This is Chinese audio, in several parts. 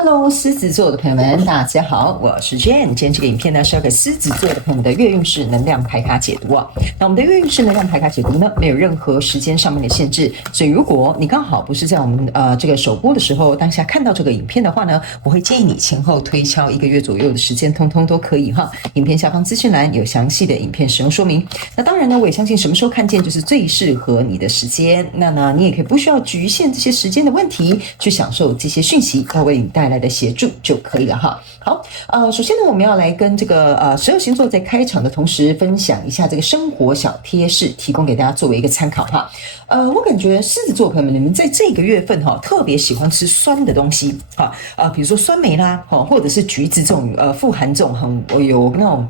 Hello， 獅子座的朋友們，大家好，我是 Jane。今天這個影片呢是要給獅子座的朋友們的月運勢能量牌卡解讀啊。那我們的月運勢能量牌卡解讀呢，沒有任何時間上面的限制，所以如果你剛好不是在我們這個首播的時候當下看到這個影片的話呢，我會建議你前後推敲1個月左右的時間，通通都可以哈。影片下方資訊欄有詳細的影片使用說明。那當然呢，我也相信什麼時候看見就是最適合你的時間。那呢，你也可以不需要局限這些時間的問題，去享受這些訊息它為你帶來的協助就可以了哈。好，首先呢，我們要來跟這個12星座在開場的同時分享一下這個生活小貼士，提供給大家作為一個參考哈。我感覺獅子座朋友們，你們在這個月份哈，特別喜歡吃酸的東西啊，比如說酸梅啦，或者是橘子這種富含這種很有那種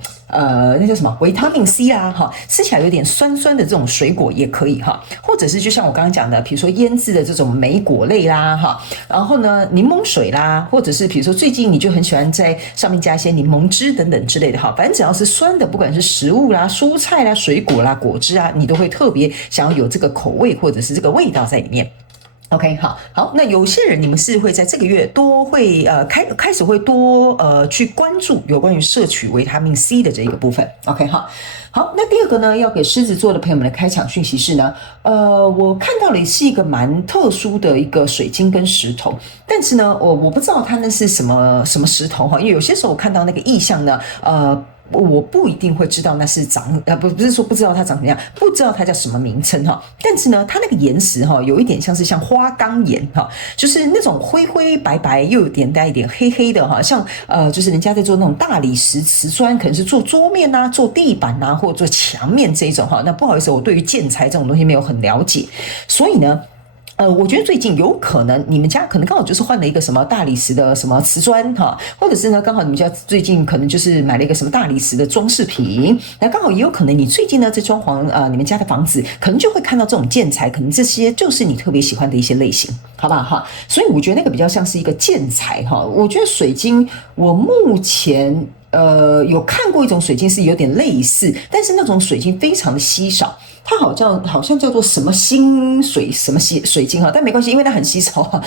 那叫什麼維他命 C 啦哈，吃起來有點酸酸的這種水果也可以哈，或者是就像我剛剛講的，比如說醃制的這種莓果類啦哈，然後呢檸檬水啦，或者是比如說最近你就很喜歡在上面加一些檸檬汁等等之類的哈，反正只要是酸的，不管是食物啦、蔬菜啦、水果啦、果汁啊，你都會特別想要有這個口味或者是這個味道在裡面。OK， 好，那有些人你們是會在這個月多會開始會多去關注有關於攝取維他命 C 的這一個部分。OK， 好，那第二個呢，要給獅子座的朋友們的開場訊息是呢，我看到了是一個蠻特殊的一個水晶跟石頭，但是呢，我不知道它那是什麼石頭哈，因為有些時候我看到那個意象呢，我不一定會知道那是不是說不知道它長什麼樣，不知道它叫什麼名稱哈。但是呢，它那個岩石哈，有一點像是像花崗岩哈，就是那種灰灰白白又有點带一點黑黑的哈，像就是人家在做那種大理石瓷磚，可能是做桌面啊、做地板啊，或者做牆面這一種哈。那不好意思，我對於建材這種東西沒有很了解，所以呢。我覺得最近有可能你們家可能剛好就是換了一個什麼大理石的什麼瓷磚哈，或者是呢剛好你們家最近可能就是買了一個什麼大理石的裝飾品，那剛好也有可能你最近呢在裝潢你們家的房子，可能就會看到這種建材，可能這些就是你特別喜歡的一些類型，好不好哈？所以我覺得那個比較像是一個建材哈。我覺得水晶我目前有看過一種水晶是有點類似，但是那種水晶非常的稀少。它好像叫做什麼星水什麼水晶哈，但沒關係，因為它很稀少哈。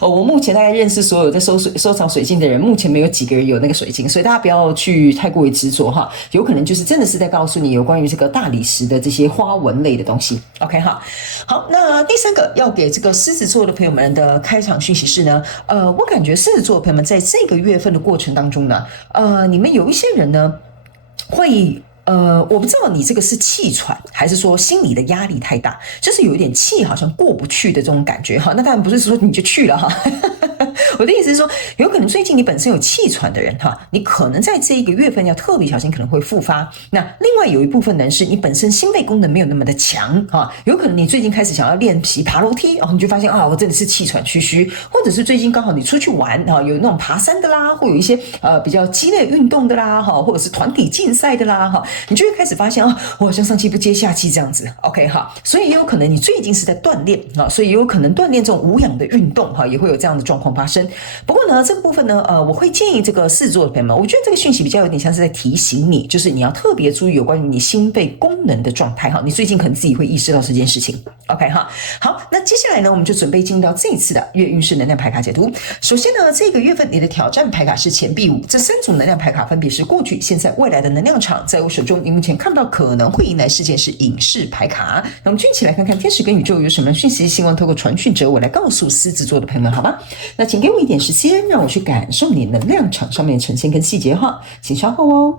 我目前大概認識所有在收藏水晶的人，目前沒有幾個人有那個水晶，所以大家不要去太過於執着哈。有可能就是真的是在告訴你有關於這個大理石的這些花紋類的東西。OK 哈，好，那第三個要給這個獅子座的朋友們的開場訊息是呢，我感覺獅子座的朋友們在這個月份的過程當中呢，你們有一些人呢會。我不知道你這個是氣喘，還是說心理的壓力太大，就是有一點氣好像過不去的這種感覺哈。那當然不是說你就去了哈。我的意思是說，有可能最近你本身有氣喘的人哈，你可能在這一個月份要特別小心，可能會復發。那另外有一部分人是你本身心肺功能沒有那麼的強哈，有可能你最近開始想要練習爬樓梯哦，你就發現我真的是氣喘吁吁，或者是最近剛好你出去玩有那種爬山的啦，或有一些比較激烈運動的啦哈，或者是團體競賽的啦哈，你就會開始發現我好像上氣不接下氣這樣子。OK 哈，所以也有可能你最近是在鍛鍊啊，所以也有可能鍛鍊這種無氧的運動哈，也會有這樣的狀況發生。不過呢，這個部分呢，我會建議這個獅子座的朋友們，我覺得這個訊息比較有點像是在提醒你，就是你要特別注意有關於你心肺功能的狀態哈。你最近可能自己會意識到這件事情。OK 哈，好，那接下來呢，我們就準備進入到這一次的月運勢能量牌卡解讀。首先呢，這個月份你的挑戰牌卡是錢幣5，這3組能量牌卡分別是過去、現在、未來的能量場。在我手中，你目前看到可能會迎來事件是隱士牌卡。那我們就一起來看看天使跟宇宙有什麼訊息，希望透過傳訊者我來告訴獅子座的朋友們，好吧？那請給我一點時間，讓我去感受你能量場上面的呈現跟細節哈，請稍後哦。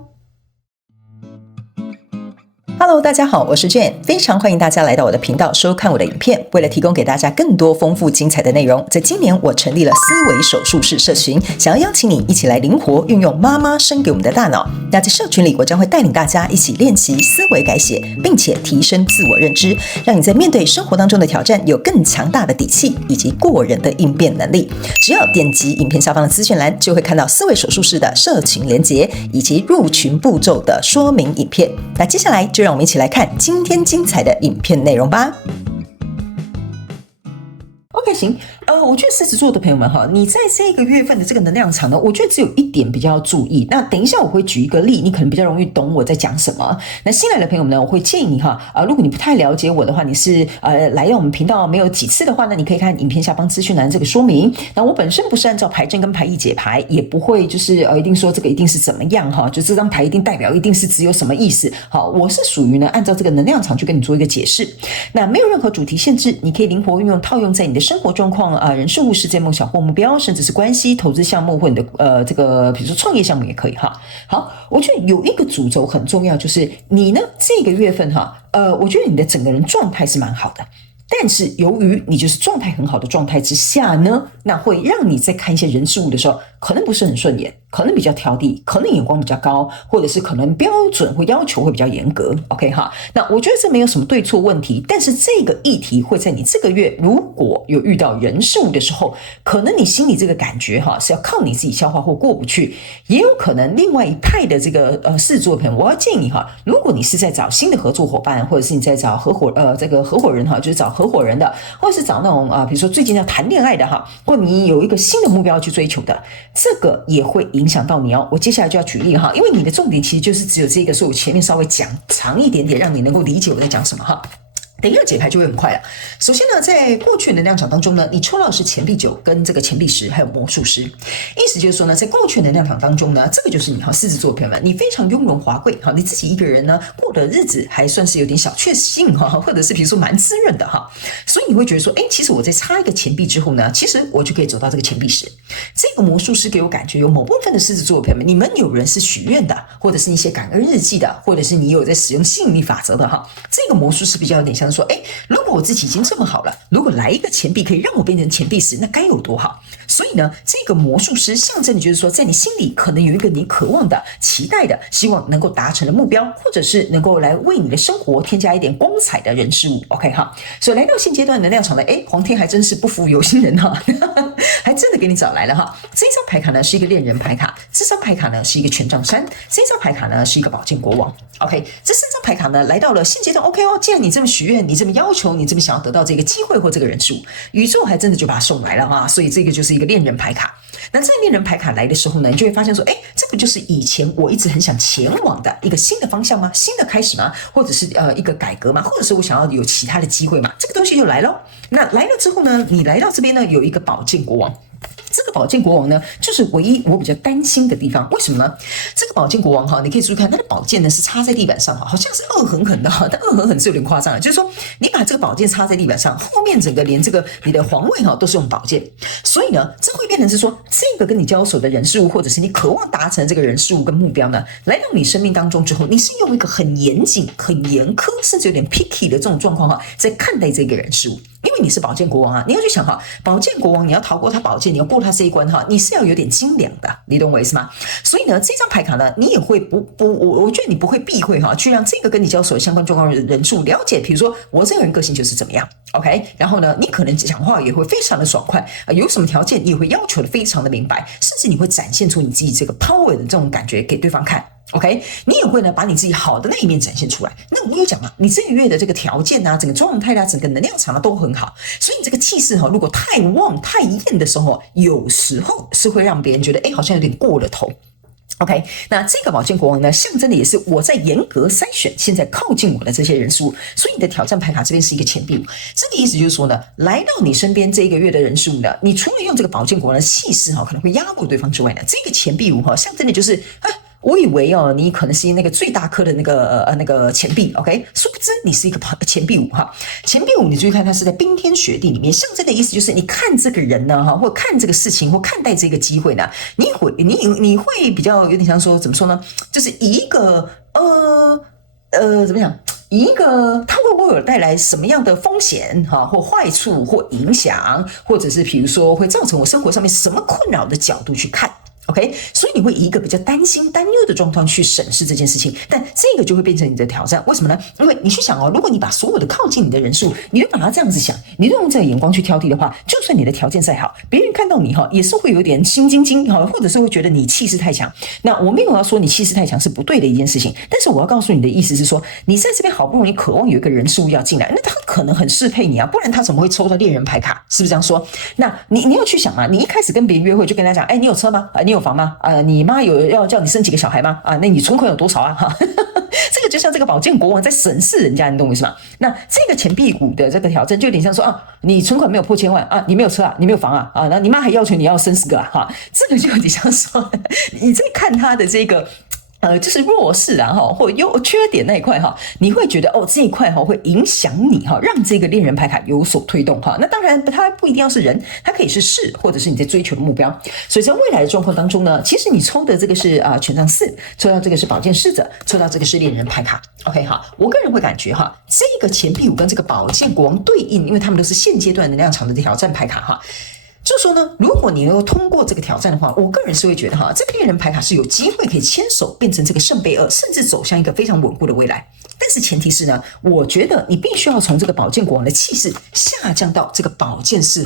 Hello， 大家好，我是 Jane， 非常歡迎大家來到我的頻道收看我的影片。為了提供給大家更多豐富精彩的內容，在今年我成立了思維手術室社群，想要邀請你一起來靈活運用媽媽生給我們的大腦。那在社群裡，我將會帶領大家一起練習思維改寫，並且提升自我認知，讓你在面對生活當中的挑戰有更強大的底氣以及過人的應變能力。只要點擊影片下方的資訊欄，就會看到思維手術室的社群連結以及入群步驟的說明影片。那接下來就讓我們一起來看今天精彩的影片內容吧。OK，行。我覺得獅子座的朋友們哈，你在這個月份的這個能量場呢，我覺得只有一點比較要注意。那等一下我會舉一個例，你可能比較容易懂我在講什麼。那新來的朋友們呢，我會建議你哈，如果你不太了解我的話，你是來到我們頻道沒有幾次的話呢，你可以看影片下方資訊欄這個說明。那我本身不是按照牌陣跟牌意解牌，也不會就是一定說這個一定是怎麼樣哈，就這張牌一定代表一定是只有什麼意思。好，我是屬於呢按照這個能量場去跟你做一個解釋。那沒有任何主題限制，你可以靈活運用套用在你的生活狀況人事物事件夢想或目標，甚至是關係投資項目或你的這個比如說創業項目也可以哈。好，我覺得有一個主軸很重要，就是你呢這個月份哈，我覺得你的整個人狀態是蠻好的。但是由於你就是狀態很好的狀態之下呢，那會讓你在看一些人事物的時候，可能不是很順眼，可能比較挑剔，可能眼光比較高，或者是可能標準或要求會比較嚴格。OK 哈，那我覺得這沒有什麼對錯問題，但是這個議題會在你這個月如果有遇到人事物的時候，可能你心裡這個感覺哈是要靠你自己消化或過不去，也有可能另外一派的這個獅子座朋友，我要建議你哈，如果你是在找新的合作夥伴，或者是你在找這個合夥人哈，就是找合夥人的，或者是找那種比如說最近要談戀愛的哈，或你有一個新的目標要去追求的，這個也會影響到你哦。我接下来就要舉例哈，因為你的重點其實就是只有這個，所以我前面稍微講長一點點，讓你能夠理解我在講什麼哈。等一下解牌就會很快了。首先呢，在過去的能量場當中呢，你抽到的是錢幣9跟這個錢幣10，還有魔術師。意思就是說呢，在過去的能量場當中呢，這個就是你哈，獅子座的朋友們，你非常雍容華貴哈，你自己一個人呢過的日子還算是有點小確幸哈，或者是比如說蠻滋潤的哈，所以你會覺得說，其實我在插一個錢幣之後呢，其實我就可以走到這個錢幣10。這個魔術師給我感覺有某部分的獅子座的朋友們，你們有人是許願的，或者是一些感恩日記的，或者是你有在使用吸引力法則的哈。這個魔術師比較有點像說，如果我自己已經這麼好了，如果來一個錢幣可以讓我变成錢幣10，那該有多好。所以呢，這個魔術師象徵的就是說，在你心裡可能有一個你渴望的、期待的、希望能夠達成的目標，或者是能夠來為你的生活添加一點光彩的人事物。OK 哈，所以來到現階段能量場的，皇天還真是不負有心人哈，還真的給你找來了哈。這張牌卡呢是一個戀人牌卡，這張牌卡呢是一個權杖3，這張牌卡呢是一個寶劍國王。OK，這3張牌卡呢來到了現階段 OK 哦，既然你這麼許願，你這麼要求，你這麼想要得到這個機會或這個人事物，宇宙還真的就把它送來了哈，所以這個就是一個戀人牌卡。那这個戀人牌卡來的時候呢，你就會發現說，這不就是以前我一直很想前往的一個新的方向嗎？新的開始嗎？或者是一個改革嗎？或者是我想要有其他的機會嗎？這個東西就來了。那來了之後呢，你來到這邊呢，有一個寶劍國王。這個寶劍國王呢，就是唯一我比較擔心的地方。為什麼呢？這個寶劍國王哈，你可以注意看，它的寶劍呢是插在地板上哈，好像是惡狠狠的哈，但惡狠狠是有點誇張了。就是說，你把這個寶劍插在地板上，後面整個連這個你的皇位哈都是用寶劍，所以呢，這會變成是說，這個跟你交手的人事物，或者是你渴望達成這個人事物跟目標呢，來到你生命當中之後，你是用一個很嚴謹、很嚴苛，甚至有點 picky 的這種狀況哈，在看待這個人事物。因為你是寶劍國王啊，你要去想哈，寶劍國王你要逃過他寶劍，你要過他這一關哈，你是要有點斤兩的，你懂我意思嗎？所以呢，這張牌卡呢，你也會我覺得你不會避諱哈，去讓這個跟你交手的相關狀況的人數了解，比如說我這個人個性就是怎麼樣 ，OK， 然後呢，你可能講話也會非常的爽快，有什麼條件你也會要求的非常的明白，甚至你會展現出你自己這個 power 的這種感覺給對方看。OK， 你也會呢把你自己好的那一面展現出來。那我有講了，你這個月的這個條件啊，整個狀態啊，整個能量場啊都很好，所以你這個氣勢哈，如果太旺太豔的時候，有時候是會讓別人覺得好像有點過了頭。OK， 那這個寶劍國王呢，象徵的也是我在嚴格篩選現在靠近我的這些人事物，所以你的挑戰牌卡這邊是一個錢幣5，這個意思就是說呢，來到你身邊這一個月的人事物呢，你除了用這個寶劍國王的氣勢哈，可能會壓過對方之外呢，這個錢幣5哈，象徵的就是我以為你可能是那個最大顆的那個錢幣 ，OK， 殊不知你是一個錢幣5哈。錢幣5你注意看，它是在冰天雪地裡面，象徵的意思就是你看這個人呢，或看這個事情，或看待這個機會呢，你會比較有點像說，怎麼說呢？就是以一個怎麼講？以一個它會不會有帶來什麼樣的風險哈，或壞處，或影響，或者是比如說會造成我生活上面什麼困擾的角度去看。OK， 所以你會以一個比較擔心、擔憂的狀況去審視這件事情，但這個就會變成你的挑戰。為什麼呢？因為你去想哦，如果你把所有的靠近你的人數，你就把它這樣子想，你就用這個眼光去挑剔的話，就算你的條件再好，別人看到你哈，也是會有點心驚驚哈，或者是會覺得你氣勢太強。那我沒有要說你氣勢太強是不對的一件事情，但是我要告訴你的意思是說，你在這邊好不容易渴望有一個人數要進來，那他可能很適配你啊，不然他怎麼會抽到戀人牌卡？是不是這樣說？那你要去想啊，你一開始跟別人約會就跟他講，哎，你有車嗎？你有房嗎？你媽有要叫你生幾個小孩嗎？那你存款有多少啊？哈，這個就像這個寶劍國王在審視人家，你懂我意思嗎？那這個前屁股的這個挑戰就有點像說啊，你存款沒有破千萬啊，你沒有車啊，你沒有房啊，那你媽還要求你要生4個啊，哈，這個就有點像說你在看他的這個。就是弱勢啊，或缺點那一塊哈，你會覺得哦，這一塊哈會影響你哈，讓這個戀人牌卡有所推動哈。那當然，它不一定要是人，它可以是事，或者是你在追求的目標。所以在未來的狀況當中呢，其實你抽的這個是權杖4，抽到這個是寶劍侍者，抽到這個是戀人牌卡。OK 哈，我個人會感覺哈，這個錢幣5跟這個寶劍國王對應，因為他們都是現階段能量場的挑戰牌卡哈。就是說呢，如果你能夠通過這個挑戰的話，我個人是會覺得哈，這個戀人牌卡是有機會可以牽手變成這個聖杯2，甚至走向一個非常穩固的未來。但是前提是呢，我覺得你必須要從這個寶劍國王的氣勢下降到這個寶劍侍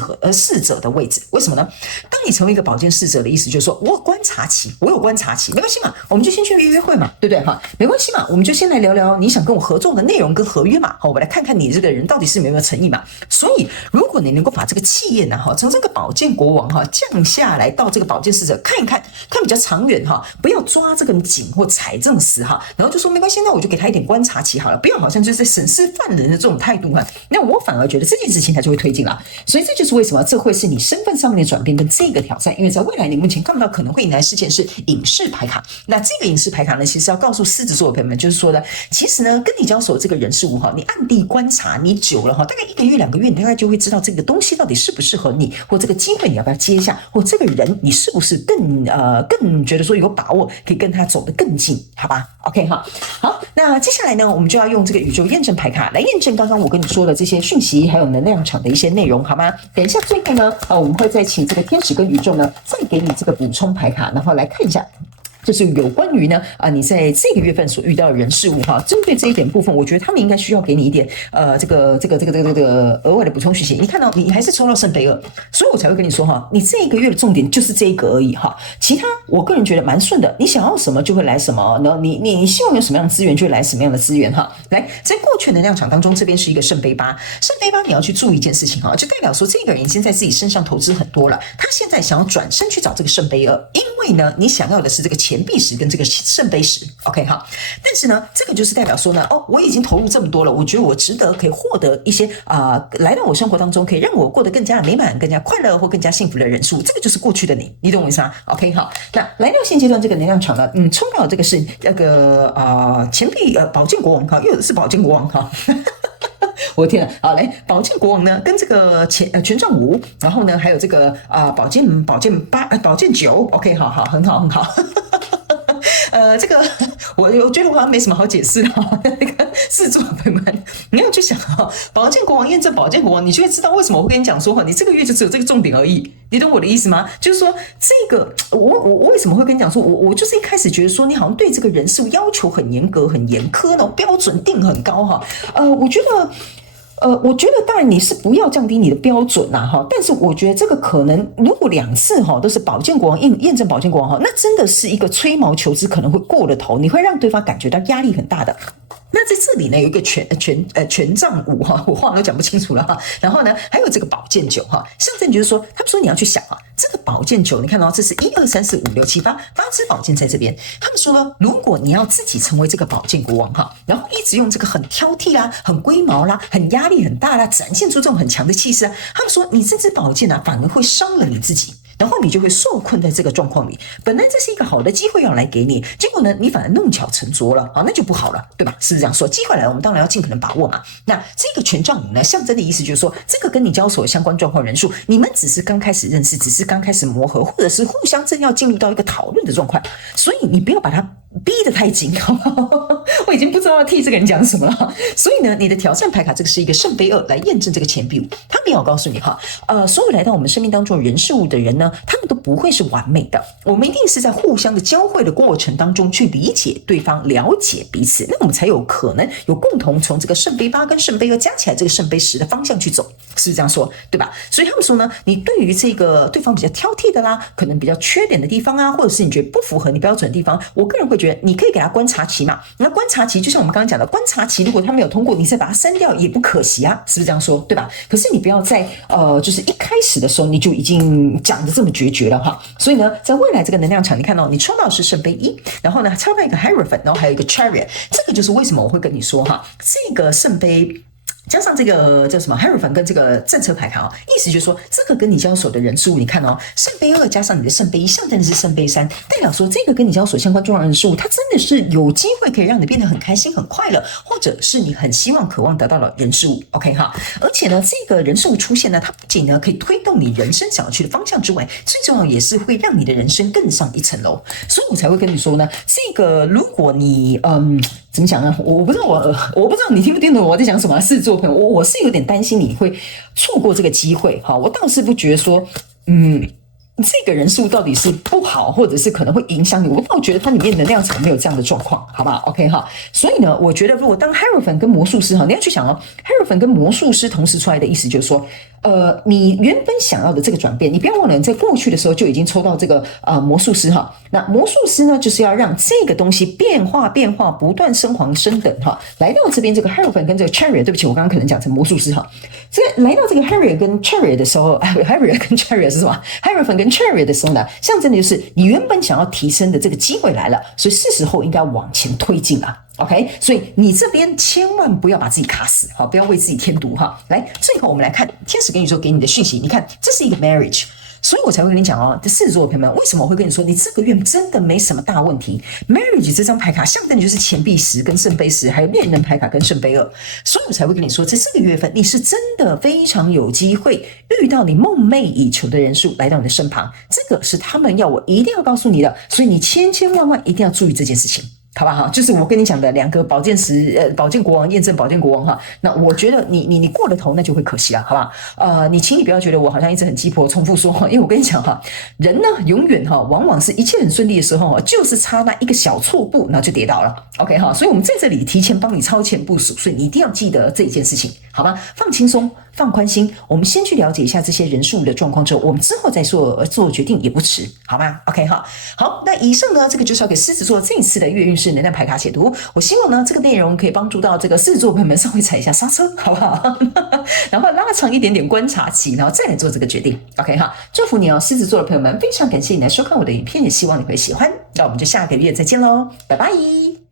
者的位置。為什麼呢？當你成為一個寶劍侍者的意思就是說，我有觀察期，沒關係嘛，我們就先去約會嘛，對不對哈？沒關係嘛，我們就先來聊聊你想跟我合作的內容跟合約嘛。好，我們來看看你這個人到底是有沒有誠意嘛。所以，如果你能夠把這個氣焰呢，從這個寶劍國王降下來到這個寶劍侍者，看一看比較長遠哈，不要抓這個緊或踩這麼死哈，然後就說沒關係，那我就給他一點觀察期好了，不要好像就是在審視犯人的這種態度哈。那我反而覺得這件事情它就會推進了，所以這就是為什麼這會是你身份上面的轉變跟這個挑戰，因為在未來你目前看不到可能會迎來事件是隱士牌卡。那這個隱士牌卡呢，其實要告訴獅子座的朋友們，就是說呢，其實呢跟你交手這個人事物哈，你暗地觀察你久了哈，大概1個月2個月，你大概就會知道這個東西到底適不適合你，或這個機會你要不要接一下，或這個人你是不是更覺得說有把握可以跟他走得更近，好吧 ？OK 哈，好，那接下來呢，我們就要用這個宇宙驗證牌卡來驗證剛剛我跟你說的這些訊息，還有能量場的一些內容，好嗎？等一下最後呢，我們會再請這個天使跟宇宙呢，再給你這個補充牌卡，然後來看一下。就是有關於呢你在這個月份所遇到的人事物哈，針對這一點部分，我覺得他們應該需要給你一點這個額外的補充訊息。你看到你還是抽到聖杯2，所以我才會跟你說哈，你這一個月的重點就是這一個而已哈，其他我個人覺得蠻順的，你想要什麼就會來什麼，然後你希望有什麼樣的資源就會來什麼樣的資源哈。來，在過去能量場當中，這邊是一個聖杯8，聖杯8你要去注意一件事情哈，就代表說這個人已經在自己身上投資很多了，他現在想要轉身去找這個聖杯2，因為呢，你想要的是這個錢幣10跟這個聖杯10 ，OK 哈。但是呢，這個就是代表說呢，我已經投入這麼多了，我覺得我值得可以獲得一些來到我生活當中可以讓我過得更加美滿、更加快樂或更加幸福的人數。這個就是過去的你懂我意思嗎 ？OK 好。那來到現階段這個能量場呢，抽到這個是那個錢幣寶劍國王哈，又是寶劍國王哈。我的天啊！好，來寶劍國王呢，跟這個權杖5，然後呢，還有這個寶劍8、寶劍9 ，OK， 好，很好。這個我覺得我好像沒什麼好解釋的哈。那個獅子座朋友們，你要去想哈，寶劍國王驗證寶劍國王，你就會知道為什麼我會跟你講說哈，你這個月就只有這個重點而已。你懂我的意思嗎？就是說這個我為什麼會跟你講說，我就是一開始覺得說你好像對這個人事物要求很嚴格、很嚴苛，然後標準定很高哈。我覺得當然你是不要降低你的標準啦哈，但是我覺得這個可能如果2次哈都是寶劍國王驗證寶劍國王哈，那真的是一個吹毛求疵，可能會過了頭，你會讓對方感覺到壓力很大的。那在這裡呢，有一個權杖5哈，我話都講不清楚了哈。然後呢，還有這個寶劍9哈，象徵就是說，他們說你要去想啊，這個寶劍9，你看到這是1、2、3、4、5、6、7、8支寶劍在這邊。他們說呢，如果你要自己成為這個寶劍國王哈，然後一直用這個很挑剔啦、很龜毛啦、很壓力很大啦，展現出這種很強的氣勢啊，他們說你這支寶劍啊，反而會傷了你自己。然後你就會受困在這個狀況裡，本來這是一個好的機會要來給你，結果呢，你反而弄巧成拙了啊，那就不好了，對吧？是不是這樣說？機會來了，我們當然要盡可能把握嘛。那這個權杖5呢，象徵的意思就是說，這個跟你交手的相關狀況人數，你們只是剛開始認識，只是剛開始磨合，或者是互相正要進入到一個討論的狀況，所以你不要把它逼得太緊，好不好？我已經不知道要替這個人講什麼了。所以呢，你的挑戰牌卡這個是一個聖杯2來驗證這個錢幣五。他沒有告訴你哈，所有來到我們生命當中人事物的人呢，他們都不會是完美的。我們一定是在互相的交匯的過程當中去理解對方、了解彼此，那我們才有可能有共同從這個聖杯8跟聖杯2加起來這個聖杯10的方向去走，是不是這樣說？對吧？所以他們說呢，你對於這個對方比較挑剔的啦，可能比較缺點的地方啊，或者是你覺得不符合你標準的地方，我個人會覺得你可以給他觀察期嘛。那觀察期就像我們剛剛講的，觀察期如果他沒有通過，你再把它刪掉也不可惜啊，是不是這樣說？對吧？可是你不要在就是一開始的時候你就已經講得這麼決絕了哈。所以呢，在未來這個能量場，你看到你抽到的是聖杯1，然後呢抽到一個 Hierophant， 然後還有一個 Chariot， 這個就是為什麼我會跟你說哈，這個聖杯加上這個叫什麼 Hierophant 跟這個戰車牌卡啊，意思就是說，這個跟你交手的人事物，你看哦，聖杯2加上你的聖杯1，象徵的是聖杯3，代表說這個跟你交手相關重要人事物，它真的是有機會可以讓你變得很開心、很快樂，或者是你很希望、渴望得到的人事物。OK 哈，而且呢，這個人事物出現呢，它不僅呢可以推動你人生想要去的方向之外，最重要也是會讓你的人生更上一層樓。所以我才會跟你說呢，這個如果你怎麼講呢？我不知道我不知道你聽不聽懂我在講什麼。獅子座朋友，我是有點擔心你會錯過這個機會哈。我倒是不覺得說，這個人事物到底是不好，或者是可能會影響你。我倒覺得它裡面能量場沒有這樣的狀況，好吧 ？OK 哈。所以呢，我覺得如果當 Hierophant 跟魔術師哈，你要去想哦 ，Hierophant 跟魔術師同時出來的意思就是說，你原本想要的這個轉變，你不要忘了，你在過去的時候就已經抽到這個魔術師哈。那魔術師呢，就是要讓這個東西變化，不斷升華升等哈。來到這邊這個 Hierophant 跟這個 Chariot， 對不起，我剛剛可能講成魔術師哈。這個來到這個 Hierophant 跟 Chariot 的時候 ，Hierophant 跟 Chariot 是什麼 ？Hierophant 跟 Chariot 的時候呢，象徵的就是你原本想要提升的這個機會來了，所以是時候應該往前推進了。OK， 所以你這邊千萬不要把自己卡死，好，不要為自己添堵哈。來，最後我們來看天使跟宇宙給你的訊息，你看這是一個 marriage。所以我才會跟你講哦，這獅子座的朋友們，為什麼我會跟你說，你這個月真的沒什麼大問題 ？Marriage 這張牌卡象徵的就是錢幣10跟聖杯10，還有戀人牌卡跟聖杯2，所以我才會跟你說，在這個月份你是真的非常有機會遇到你夢寐以求的人數來到你的身旁，這個是他們要我一定要告訴你的，所以你千萬一定要注意這件事情。好不好？就是我跟你講的2個寶劍10，寶劍國王驗證寶劍國王哈。那我覺得你過了頭，那就會可惜了，好不好？你請你不要覺得我好像一直很雞婆重複說，因為我跟你講哈，人呢永遠哈，往往是一切很順利的時候，就是差那一個小錯步，然後就跌倒了。OK 哈，所以我們在這裡提前幫你超前部署，所以你一定要記得這一件事情，好嗎？放輕鬆，放寬心，我們先去了解一下這些人事物的狀況之後，我們之後再做決定也不遲，好嗎 ？OK 哈，好，那以上呢，這個就是要給獅子座這一次的月運勢能量牌卡解讀。我希望呢，這個內容可以幫助到這個獅子座朋友們稍微踩一下剎車，好不好？然後拉長一點點觀察期，然後再來做這個決定。OK 哈，祝福你哦，獅子座的朋友們，非常感謝你來收看我的影片，也希望你會喜歡。那我們就下個月再見嘍，拜拜。